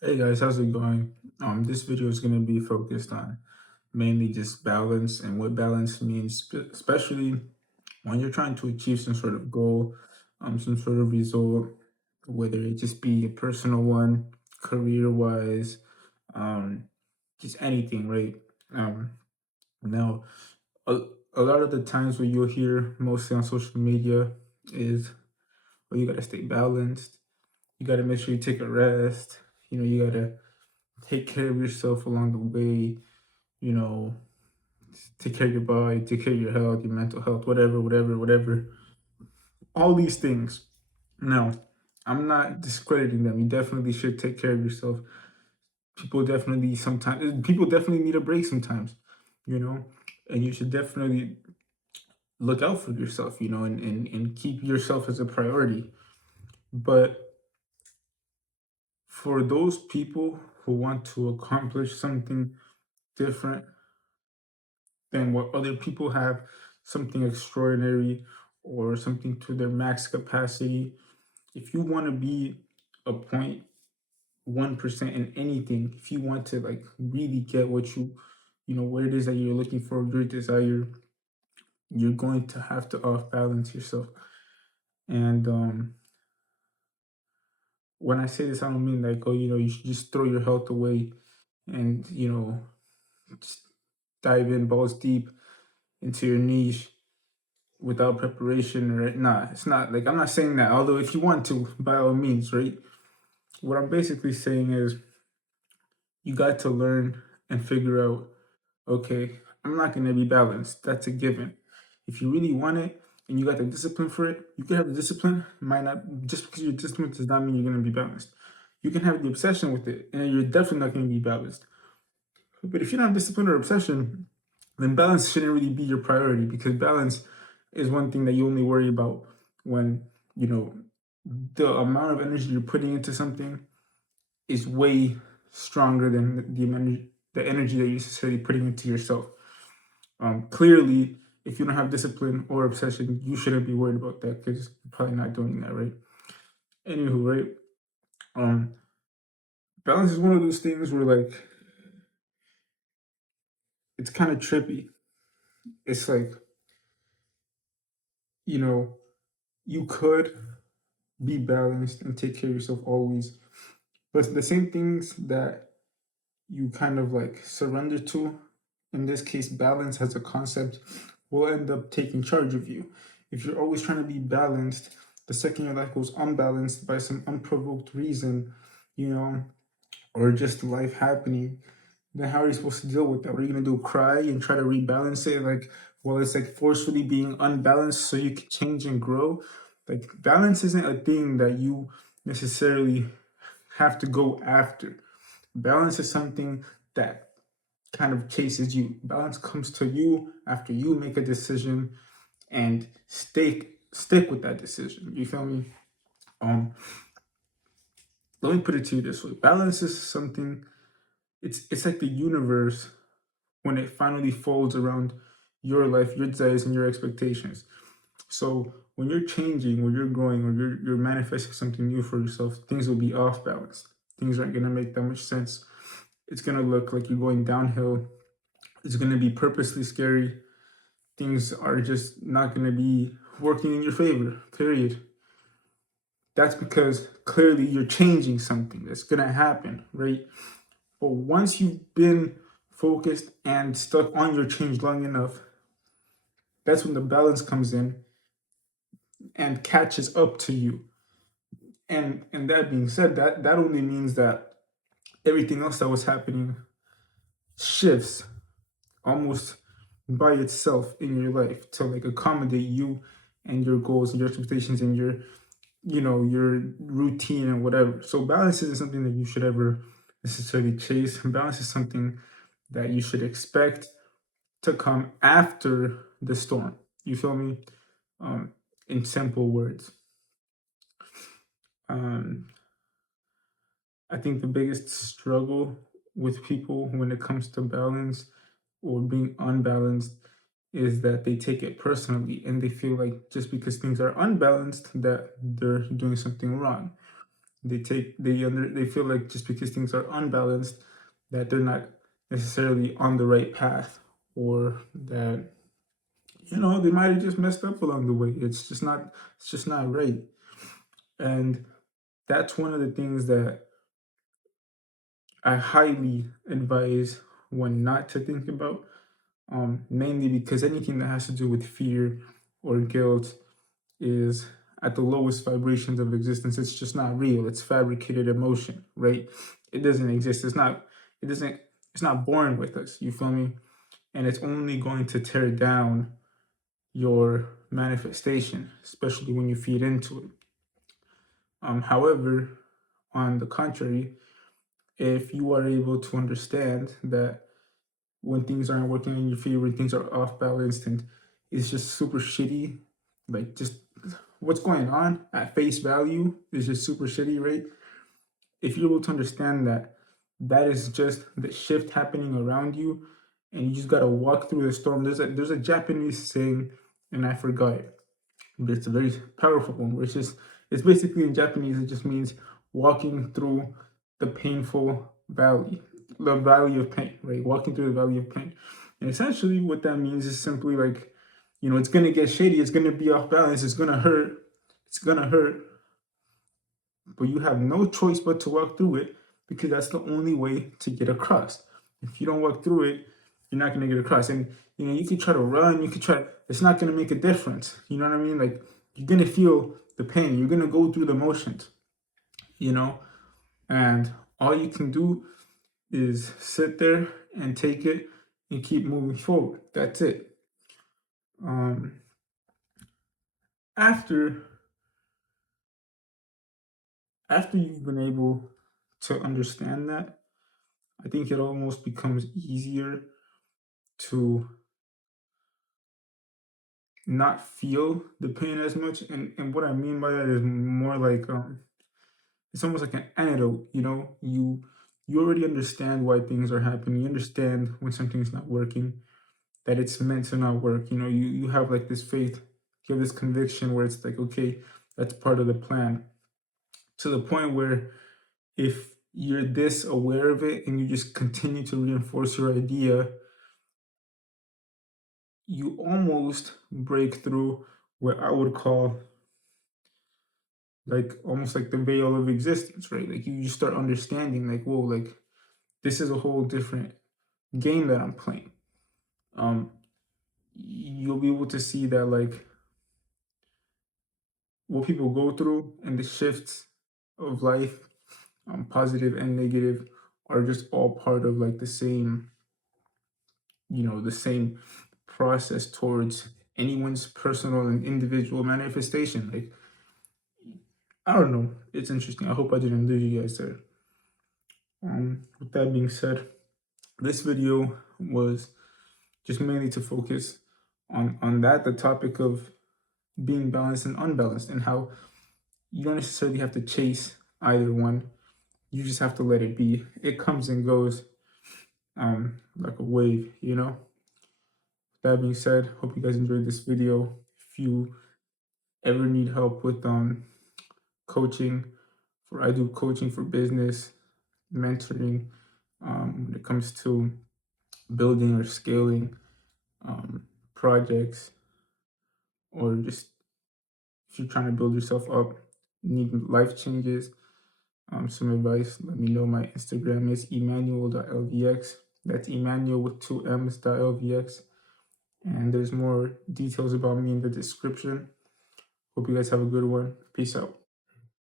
Hey guys, how's it going? This video is going to be focused on mainly just balance and what balance means, especially when you're trying to achieve some sort of goal, some sort of result, whether it just be a personal one, career-wise, um, just anything, right? Um, now, a, a lot of the times what you'll hear mostly on social media is, well, you got to stay balanced. You got to make sure you take a rest. You got to take care of yourself along the way, you know, take care of your body, take care of your health, your mental health, whatever, whatever, whatever. All these things. Now, I'm not discrediting them. You definitely should take care of yourself. People definitely need a break sometimes, you know, and you should definitely look out for yourself, and keep yourself as a priority. But for those people who want to accomplish something different than what other people have, something extraordinary or something to their max capacity. If you want to be a 0.1% in anything, if you want to like really get what it is that you're looking for, your desire, you're going to have to off balance yourself. And when I say this, I don't mean like, oh, you should just throw your health away and, just dive in balls deep into your niche without preparation, right? Nah, it's not like I'm not saying that. Although if you want to, by all means, right? What I'm basically saying is you got to learn and figure out, okay, I'm not gonna be balanced. That's a given. If you really want it and you got the discipline for it, you can have the discipline. Might not just because you're disciplined does not mean you're gonna be balanced. You can have the obsession with it, and you're definitely not gonna be balanced. But if you don't have discipline or obsession, then balance shouldn't really be your priority because balance is one thing that you only worry about when you know the amount of energy you're putting into something is way stronger than the energy that you're necessarily putting into yourself. Clearly, if you don't have discipline or obsession, you shouldn't be worried about that because you're probably not doing that, right? Anywho, right? Um, Balance is one of those things where like it's kind of trippy. It's like you know you could be balanced and take care of yourself always. But the same things that you kind of like surrender to, in this case, balance as a concept, will end up taking charge of you. If you're always trying to be balanced, the second your life goes unbalanced by some unprovoked reason, you know, or just life happening, then how are you supposed to deal with that? What are you gonna do? Cry and try to rebalance it? Like, well, it's like forcefully being unbalanced so you can change and grow. Like, balance isn't a thing that you necessarily have to go after. Balance is something that kind of chases you. Balance comes to you after you make a decision and stick with that decision. You feel me? Um, Let me put it to you this way: balance is something. It's like the universe when it finally folds around your life, your desires, and your expectations. So when you're changing, when you're growing, or you're manifesting something new for yourself, things will be off balance. Things aren't gonna make that much sense. It's gonna look like you're going downhill. It's gonna be purposely scary. Things are just not gonna be working in your favor. Period. That's because clearly you're changing something that's gonna happen, right? But once you've been focused and stuck on your change long enough, that's when the balance comes in and catches up to you. And that being said, that only means that everything else that was happening shifts almost by itself in your life to like accommodate you and your goals and your expectations and your routine and whatever. So balance isn't something that you should ever necessarily chase. Balance is something that you should expect to come after the storm. You feel me? Um, in simple words. Um, I think the biggest struggle with people when it comes to balance or being unbalanced is that they take it personally and they feel like just because things are unbalanced that they're doing something wrong. They feel like just because things are unbalanced, that they're not necessarily on the right path, or that they might have just messed up along the way. It's just not right. And that's one of the things that I highly advise one not to think about, mainly because anything that has to do with fear or guilt is at the lowest vibrations of existence. It's just not real. It's fabricated emotion, right? It doesn't exist. It doesn't, it's not born with us. You feel me? And it's only going to tear down your manifestation, especially when you feed into it. However, on the contrary, if you are able to understand that when things aren't working in your favor, when things are off balanced and it's just super shitty, like just what's going on at face value is just super shitty, right? If you're able to understand that that is just the shift happening around you, and you just gotta walk through the storm. There's a Japanese saying, and I forgot it, but it's a very powerful one, which is it's basically in Japanese. It just means walking through the painful valley, the valley of pain, right? Walking through the valley of pain, and essentially what that means is simply like, it's gonna get shady, it's gonna be off balance, it's gonna hurt, but you have no choice but to walk through it because that's the only way to get across. If you don't walk through it, you're not going to get across. And you could try to run, you could try. It's not going to make a difference. You know what I mean? Like you're going to feel the pain. You're going to go through the motions. You know, and all you can do is sit there and take it and keep moving forward. That's it. Um, after after you've been able to understand that, I think it almost becomes easier to not feel the pain as much. And what I mean by that is more like it's almost like an antidote, you already understand why things are happening. You understand when something's not working, that it's meant to not work. You have like this faith, you have this conviction where it's like, okay, that's part of the plan. To the point where if you're this aware of it and you just continue to reinforce your idea, you almost break through what I would call like almost like the veil of existence, right? Like you just start understanding, like, whoa, like this is a whole different game that I'm playing. You'll be able to see that like what people go through and the shifts of life, positive and negative, are just all part of like the same process towards anyone's personal and individual manifestation. Like, I don't know. It's interesting. I hope I didn't lose you guys there. With that being said, this video was just mainly to focus on that, the topic of being balanced and unbalanced, and how you don't necessarily have to chase either one. You just have to let it be. It comes and goes, like a wave. That being said, hope you guys enjoyed this video. If you ever need help with coaching, I do coaching for business, mentoring, when it comes to building or scaling projects, or just if you're trying to build yourself up, need life changes, some advice, let me know. My Instagram is emmanuel.lvx. That's Emmanuel with two M's.lvx. And there's more details about me in the description. Hope you guys have a good one. Peace out.